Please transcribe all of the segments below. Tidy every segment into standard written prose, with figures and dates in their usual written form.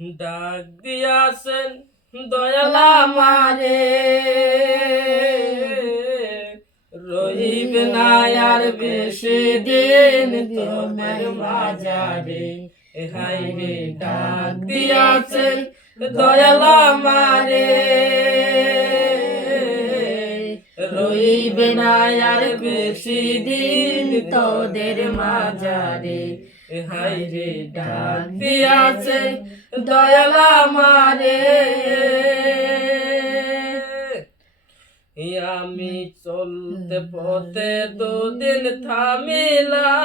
ডাক দিয়াছেন দয়াল আমারে, রহিবে না আর বেশি দিন তোমার মাঝারে। হায় রে ডাক দিয়াছেন দয়াল আমারে, রহিবে না আর বেশি দিন তোদের মাঝারে। হায় রে ডাক দিয়াছে দয়াল আমারে, আমি চলতে পথে দুদিন থামিলাম,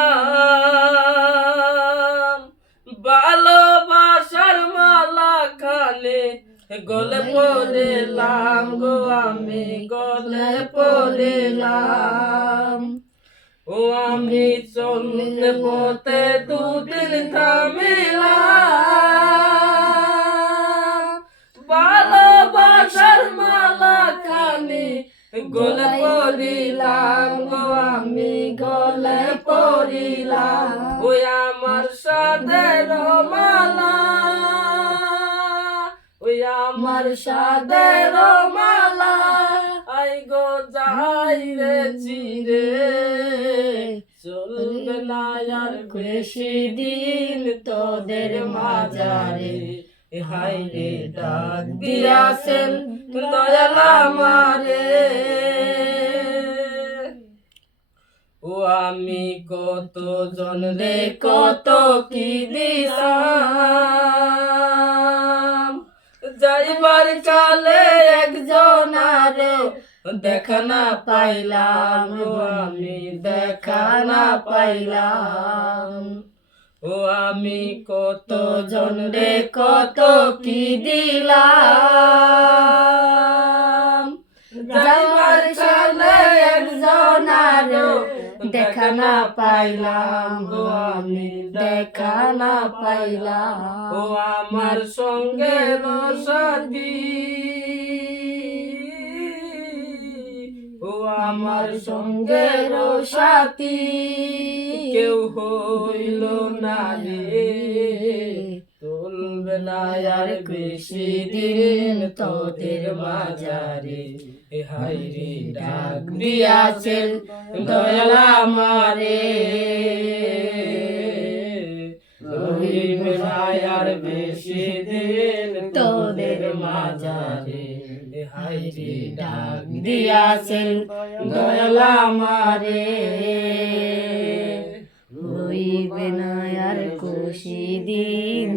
ভালোবাসার মালা খানে গলে পড়িলাম গো, আমি গলে পড়িলাম। ও আমি চলতে পথে দুদিন থামিলাম, ভালোবাসার মালা খানি গলে পড়িলাম গো, আমি গলে পড়িলাম। ওই আমার সাদের মালা, ওই আমার সাদের মালা, আই গো যাই রে চিরে, চলবে না আর বেশি দিন তোদের মাঝারে। হায় রে ডাক দিয়াছেন দয়াল আমারে, ও আমি কত জন রে কত কি দিলাম, যাইবার কালে একজন আরে দেখা না পাইলাম, আমি দেখা না পাইলাম। ও আমি কত জন রে কত কি দিলাম, যাইবার কালে একজন আরে দেখা না পাইলাম গো, আমি দেখা না পাইলাম। ও আমার সঙ্গে সাথী, ও আমার সঙ্গে সাথী, কেউ হইল না রে, চলবে না আর বেশি দিন তোদের মাঝারে। হায় রে ডাক দিয়াছেন দয়াল আমারে, রহিবে না আর বেশি দিন তোদের মাঝারে। হায় রে ডাক দিয়াছেন দয়াল আমারে, রহিবে না আর বেশি দিন